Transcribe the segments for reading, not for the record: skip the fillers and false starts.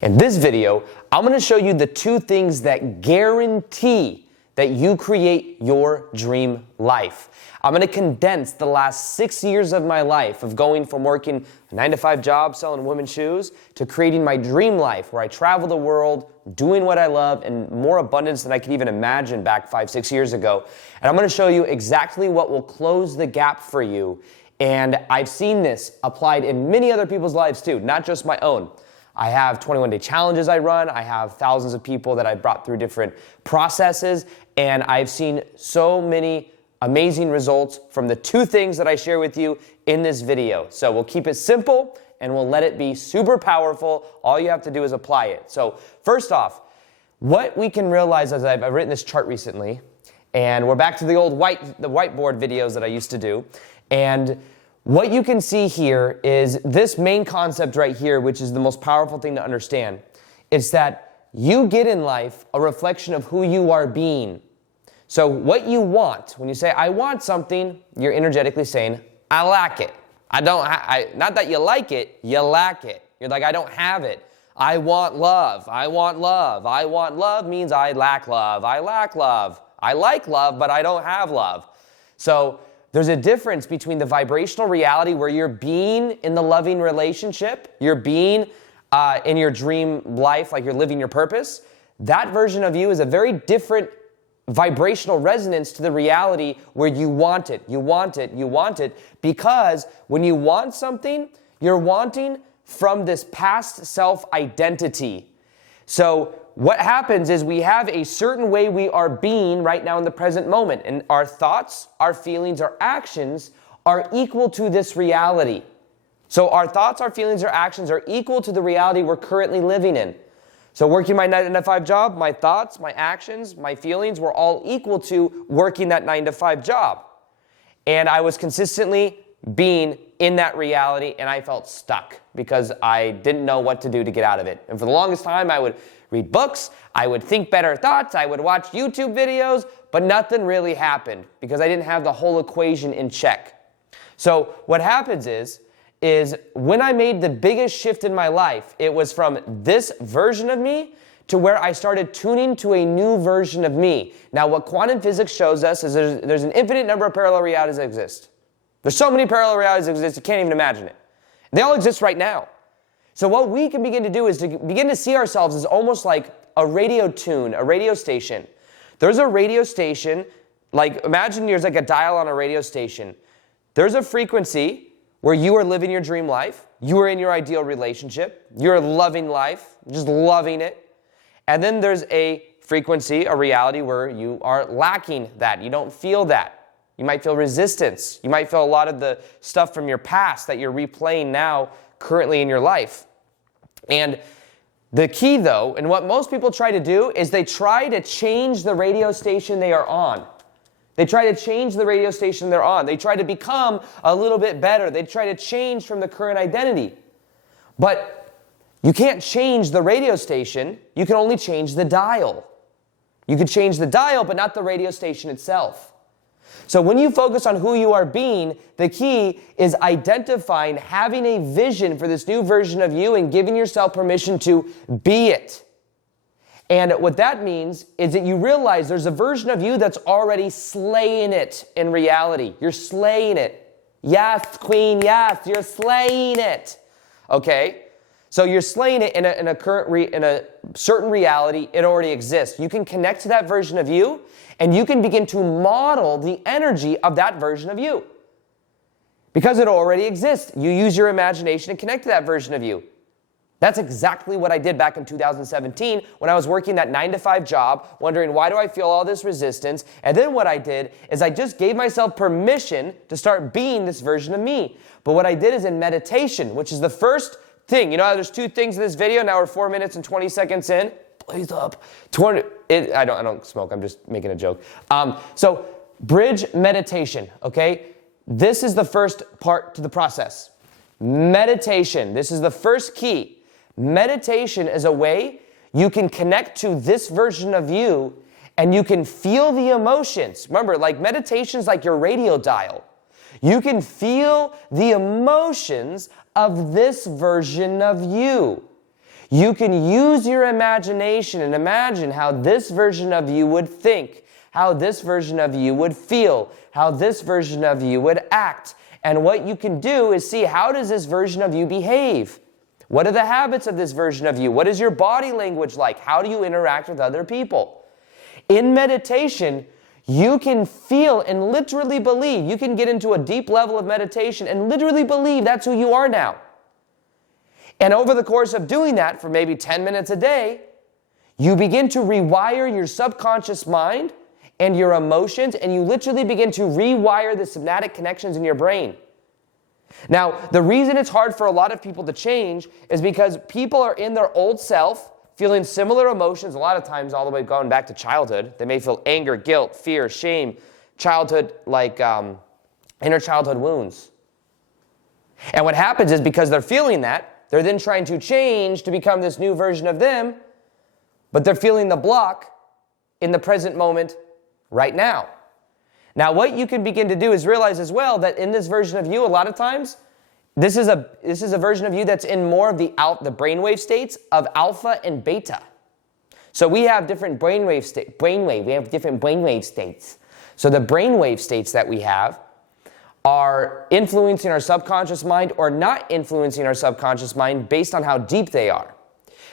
In this video, I'm going to show you the two things that guarantee that you create your dream life. I'm going to condense the last 6 years of my life of going from working a 9-to-5 job selling women's shoes to creating my dream life where I travel the world, doing what I love, and more abundance than I could even imagine back 5-6 years ago. And I'm going to show you exactly what will close the gap for you. And I've seen this applied in many other people's lives too, not just my own. I have 21-day challenges I run. I have thousands of people that I've brought through different processes, and I've seen so many amazing results from the two things that I share with you in this video. So we'll keep it simple and we'll let it be super powerful. All you have to do is apply it. So first off, what we can realize is I've written this chart recently, and we're back to the old whiteboard videos that I used to do. And what you can see here is this main concept right here, which is the most powerful thing to understand. It's that you get in life a reflection of who you are being. So what you want, when you say, I want something, you're energetically saying, I lack it. Not that you like it, you lack it. You're like, I don't have it. I want love. I want love. I want love means I lack love. I lack love. I like love, but I don't have love. So there's a difference between the vibrational reality where you're being in the loving relationship, you're being in your dream life, like you're living your purpose. That version of you is a very different vibrational resonance to the reality where you want it, you want it, you want it, because when you want something, you're wanting from this past self-identity. So what happens is we have a certain way we are being right now in the present moment, and our thoughts, our feelings, our actions are equal to this reality. So our thoughts, our feelings, our actions are equal to the reality we're currently living in. So working my 9-to-5 job, my thoughts, my actions, my feelings were all equal to working that 9-to-5 job. And I was consistently being in that reality, and I felt stuck because I didn't know what to do to get out of it. And for the longest time, I would read books, I would think better thoughts, I would watch YouTube videos, but nothing really happened because I didn't have the whole equation in check. So what happens is when I made the biggest shift in my life, it was from this version of me to where I started tuning to a new version of me. Now, what quantum physics shows us is there's an infinite number of parallel realities that exist. There's so many parallel realities that exist, you can't even imagine it. They all exist right now. So what we can begin to do is to begin to see ourselves as almost like a radio tune, a radio station. There's a radio station, like imagine there's like a dial on a radio station. There's a frequency where you are living your dream life, you are in your ideal relationship, you're loving life, just loving it. And then there's a frequency, a reality where you are lacking that, you don't feel that. You might feel resistance. You might feel a lot of the stuff from your past that you're replaying now currently in your life. And the key though, and what most people try to do is they try to change the radio station they are on. They try to change the radio station they're on. They try to become a little bit better. They try to change from the current identity. But you can't change the radio station. You can only change the dial. You can change the dial, but not the radio station itself. So when you focus on who you are being, the key is identifying, having a vision for this new version of you and giving yourself permission to be it. And what that means is that you realize there's a version of you that's already slaying it in reality. You're slaying it. Yes, queen, yes, you're slaying it. Okay? So you're slaying it in a certain reality. It already exists. You can connect to that version of you, and you can begin to model the energy of that version of you. Because it already exists. You use your imagination to connect to that version of you. That's exactly what I did back in 2017 when I was working that 9-to-5 job, wondering why do I feel all this resistance? And then what I did is I just gave myself permission to start being this version of me. But what I did is in meditation, which is the first thing. You know how there's two things in this video? Now we're 4 minutes and 20 seconds in. Blaze up. I don't smoke. I'm just making a joke. So bridge meditation, okay? This is the first part to the process. Meditation. This is the first key. Meditation is a way you can connect to this version of you and you can feel the emotions. Remember, like meditation's like your radio dial. You can feel the emotions of this version of you. You can use your imagination and imagine how this version of you would think, how this version of you would feel, how this version of you would act. And what you can do is see, how does this version of you behave? What are the habits of this version of you? What is your body language like? How do you interact with other people? In meditation, you can feel and literally believe. You can get into a deep level of meditation and literally believe that's who you are now. And over the course of doing that for maybe 10 minutes a day, you begin to rewire your subconscious mind and your emotions, and you literally begin to rewire the synaptic connections in your brain. Now, the reason it's hard for a lot of people to change is because people are in their old self, feeling similar emotions, a lot of times all the way going back to childhood. They may feel anger, guilt, fear, shame, childhood, inner childhood wounds. And what happens is, because they're feeling that, they're then trying to change to become this new version of them, but they're feeling the block in the present moment right now. Now, what you can begin to do is realize as well that in this version of you, a lot of times, this is a version of you that's in more of the brainwave states of alpha and beta. So we have different brainwave states. So the brainwave states that we have are influencing our subconscious mind or not influencing our subconscious mind based on how deep they are.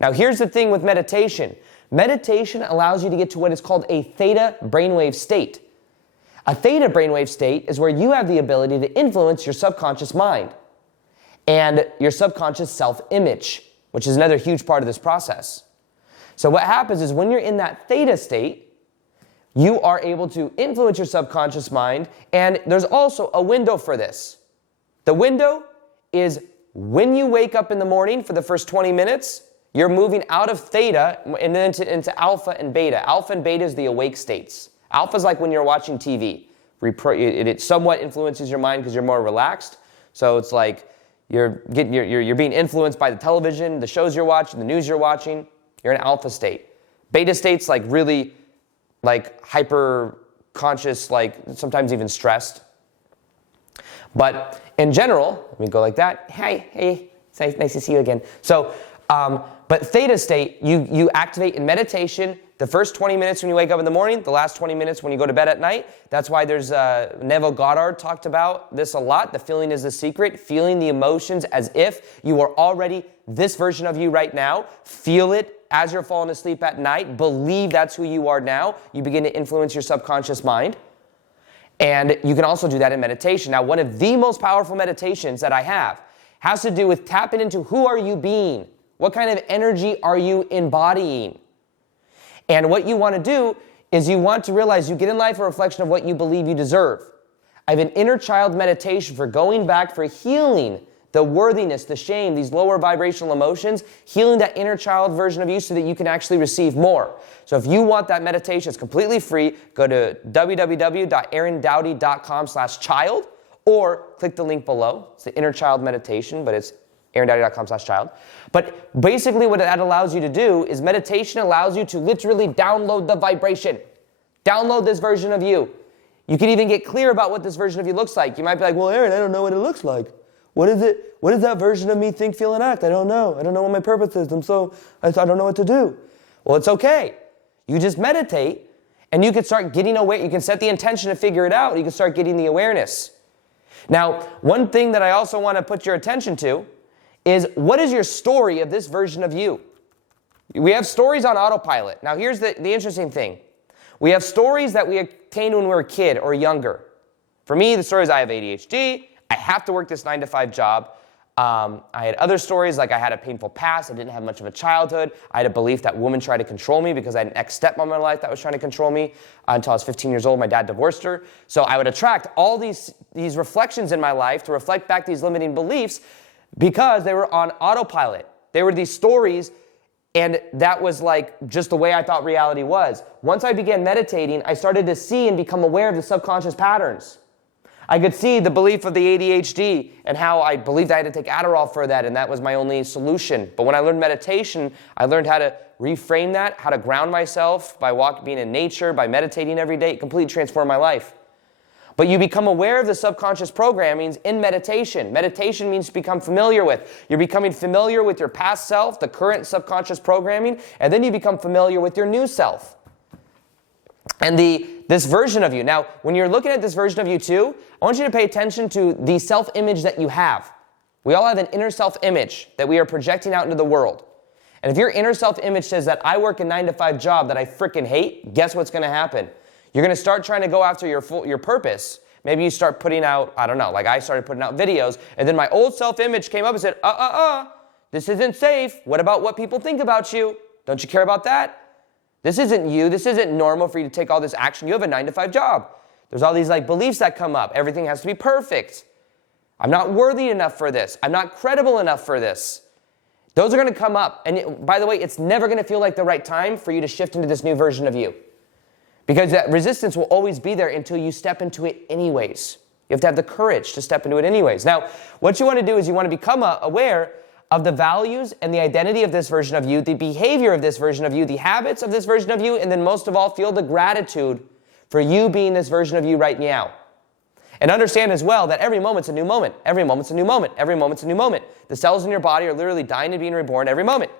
Now, here's the thing with meditation. Meditation allows you to get to what is called a theta brainwave state. A theta brainwave state is where you have the ability to influence your subconscious mind and your subconscious self-image, which is another huge part of this process. So what happens is, when you're in that theta state, you are able to influence your subconscious mind, and there's also a window for this. The window is when you wake up in the morning for the first 20 minutes, you're moving out of theta and then into alpha and beta. Alpha and beta is the awake states. Alpha is like when you're watching TV. It somewhat influences your mind because you're more relaxed. So it's like you're being influenced by the television, the shows you're watching, the news you're watching. You're in alpha state. Beta state's like really like hyper conscious, like sometimes even stressed. But in general, let me go like that. Hey, it's nice to see you again. So, but theta state, you activate in meditation the first 20 minutes when you wake up in the morning, the last 20 minutes when you go to bed at night. That's why there's Neville Goddard talked about this a lot. The feeling is the secret. Feeling the emotions as if you are already this version of you right now. Feel it as you're falling asleep at night. Believe that's who you are now. You begin to influence your subconscious mind. And you can also do that in meditation. Now, one of the most powerful meditations that I have has to do with tapping into who are you being? What kind of energy are you embodying? And what you want to do is you want to realize you get in life a reflection of what you believe you deserve. I have an inner child meditation for going back, for healing the worthiness, the shame, these lower vibrational emotions, healing that inner child version of you so that you can actually receive more. So if you want that meditation, it's completely free. Go to www.aarondowdy.com/child or click the link below. It's the inner child meditation, but it's aarondowdy.com/child. But basically what that allows you to do is meditation allows you to literally download the vibration. Download this version of you. You can even get clear about what this version of you looks like. You might be like, well, Aaron, I don't know what it looks like. What is it? What does that version of me think, feel, and act? I don't know. I don't know what my purpose is. I don't know what to do. Well, it's okay. You just meditate and you can start getting aware. You can set the intention to figure it out. You can start getting the awareness. Now, one thing that I also want to put your attention to is, what is your story of this version of you? We have stories on autopilot. Now, here's the interesting thing. We have stories that we obtained when we were a kid or younger. For me, the story is I have ADHD. I have to work this 9-to-5 job. I had other stories, like I had a painful past. I didn't have much of a childhood. I had a belief that women tried to control me because I had an ex-stepmom in my life that was trying to control me until I was 15 years old. My dad divorced her. So I would attract all these reflections in my life to reflect back these limiting beliefs because they were on autopilot. They were these stories, and that was like just the way I thought reality was. Once I began meditating, I started to see and become aware of the subconscious patterns. I could see the belief of the ADHD and how I believed I had to take Adderall for that, and that was my only solution. But when I learned meditation, I learned how to reframe that, how to ground myself by being in nature, by meditating every day. It completely transformed my life. But you become aware of the subconscious programmings in meditation. Meditation means to become familiar with. You're becoming familiar with your past self, the current subconscious programming, and then you become familiar with your new self. And this version of you. Now, when you're looking at this version of you too, I want you to pay attention to the self-image that you have. We all have an inner self-image that we are projecting out into the world. And if your inner self-image says that I work a 9-to-5 job that I freaking hate, guess what's going to happen? You're going to start trying to go after your purpose. Maybe you start putting out, I don't know, like I started putting out videos, and then my old self-image came up and said, this isn't safe. What about what people think about you? Don't you care about that? This isn't you. This isn't normal for you to take all this action. You have a 9-to-5 job. There's all these like beliefs that come up. Everything has to be perfect. I'm not worthy enough for this. I'm not credible enough for this. Those are going to come up. And by the way, it's never going to feel like the right time for you to shift into this new version of you. Because that resistance will always be there until you step into it anyways. You have to have the courage to step into it anyways. Now, what you want to do is you want to become aware of the values and the identity of this version of you, the behavior of this version of you, the habits of this version of you, and then most of all, feel the gratitude for you being this version of you right now. And understand as well that every moment's a new moment. Every moment's a new moment. Every moment's a new moment. The cells in your body are literally dying and being reborn every moment.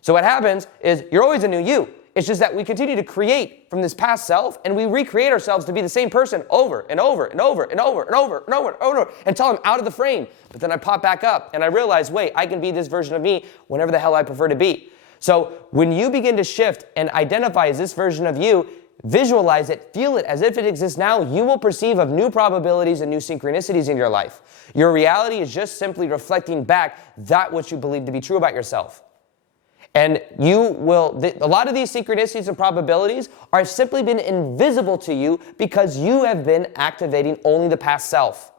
So what happens is you're always a new you. It's just that we continue to create from this past self, and we recreate ourselves to be the same person over and over and over and over and over and over and over until I'm out of the frame. But then I pop back up and I realize, wait, I can be this version of me whenever the hell I prefer to be. So when you begin to shift and identify as this version of you, visualize it, feel it as if it exists now, you will perceive of new probabilities and new synchronicities in your life. Your reality is just simply reflecting back that which you believe to be true about yourself. And you will, a lot of these synchronicities and probabilities are simply been invisible to you because you have been activating only the past self.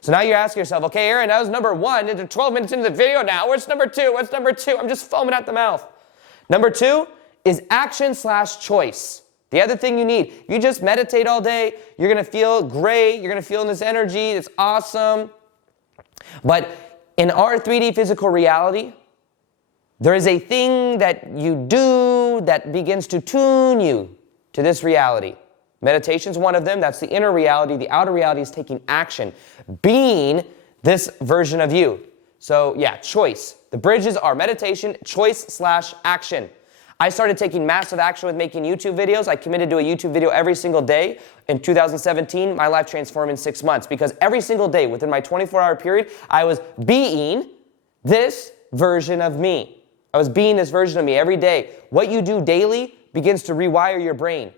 So now you're asking yourself, okay, Aaron, that was number 1. It's 12 minutes into the video now. What's number 2? What's number 2? I'm just foaming at the mouth. Number 2 is action/choice. The other thing you need, you just meditate all day. You're going to feel great. You're going to feel in this energy. It's awesome. But in our 3D physical reality, there is a thing that you do that begins to tune you to this reality. Meditation's one of them. That's the inner reality. The outer reality is taking action, being this version of you. So yeah, choice. The bridges are meditation, choice/action. I started taking massive action with making YouTube videos. I committed to a YouTube video every single day. In 2017, my life transformed in 6 months because every single day within my 24-hour period, I was being this version of me. I was being this version of me every day. What you do daily begins to rewire your brain.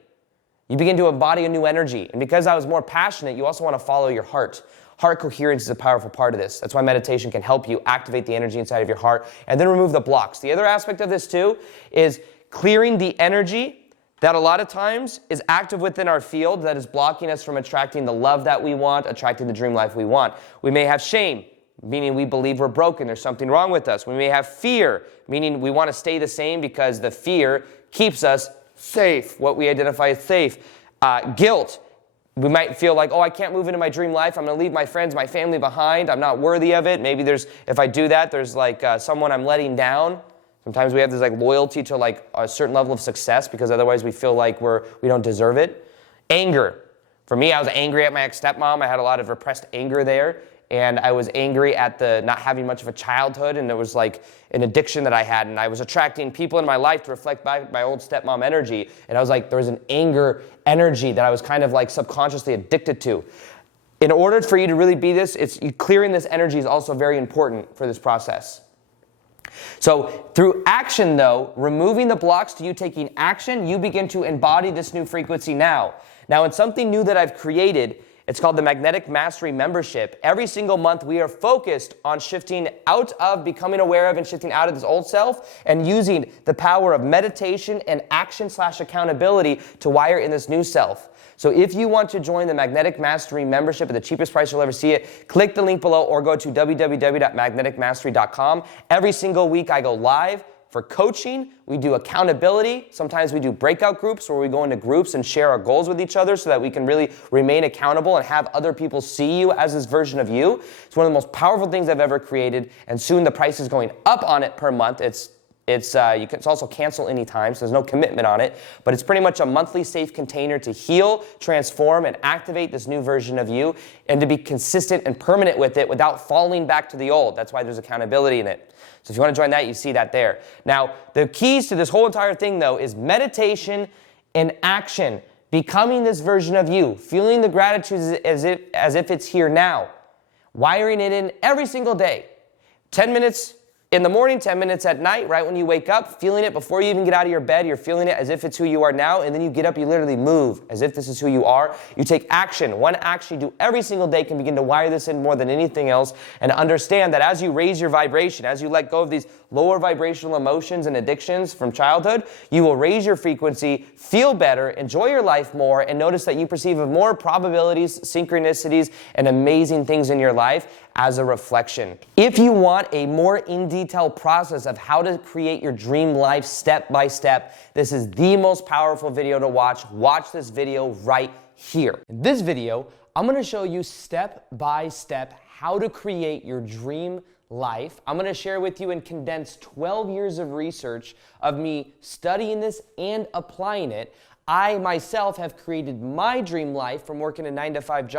You begin to embody a new energy. And because I was more passionate, you also want to follow your heart. Heart coherence is a powerful part of this. That's why meditation can help you activate the energy inside of your heart and then remove the blocks. The other aspect of this too is clearing the energy that a lot of times is active within our field that is blocking us from attracting the love that we want, attracting the dream life we want. We may have shame, meaning we believe we're broken, there's something wrong with us. We may have fear, meaning we want to stay the same because the fear keeps us safe, what we identify as safe. Guilt. We might feel like, oh, I can't move into my dream life. I'm going to leave my friends, my family behind. I'm not worthy of it. Maybe if I do that, there's like someone I'm letting down. Sometimes we have this like loyalty to like a certain level of success because otherwise we feel like we don't deserve it. Anger. For me, I was angry at my ex-stepmom. I had a lot of repressed anger there. And I was angry at the not having much of a childhood, and it was like an addiction that I had, and I was attracting people in my life to reflect back my old stepmom energy, and I was like, there was an anger energy that I was kind of like subconsciously addicted to. In order for you to really be this, clearing this energy is also very important for this process. So through action though, removing the blocks to you taking action, you begin to embody this new frequency now. Now in something new that I've created, it's called the Magnetic Mastery Membership. Every single month, we are focused on shifting out of, becoming aware of, and shifting out of this old self and using the power of meditation and action/accountability to wire in this new self. So if you want to join the Magnetic Mastery Membership at the cheapest price you'll ever see it, click the link below or go to www.magneticmastery.com. Every single week, I go live for coaching. We do accountability. Sometimes we do breakout groups where we go into groups and share our goals with each other so that we can really remain accountable and have other people see you as this version of you. It's one of the most powerful things I've ever created, and soon the price is going up on it per month. It's It's also cancel anytime, so there's no commitment on it, but it's pretty much a monthly safe container to heal, transform, and activate this new version of you, and to be consistent and permanent with it without falling back to the old. That's why there's accountability in it. So if you want to join that, you see that there. Now, the keys to this whole entire thing, though, is meditation and action. Becoming this version of you, feeling the gratitude as if it's here now. Wiring it in every single day. 10 minutes in the morning, 10 minutes at night, right when you wake up, feeling it before you even get out of your bed. You're feeling it as if it's who you are now, and then you get up, you literally move as if this is who you are. You take action. One action you do every single day can begin to wire this in more than anything else, and understand that as you raise your vibration, as you let go of these lower vibrational emotions and addictions from childhood, you will raise your frequency, feel better, enjoy your life more, and notice that you perceive of more probabilities, synchronicities, and amazing things in your life as a reflection. If you want a more in-detail process of how to create your dream life step by step, this is the most powerful video to watch. Watch this video right here. In this video, I'm gonna show you step by step how to create your dream life. I'm gonna share with you and condense 12 years of research of me studying this and applying it. I myself have created my dream life from working a 9-to-5 job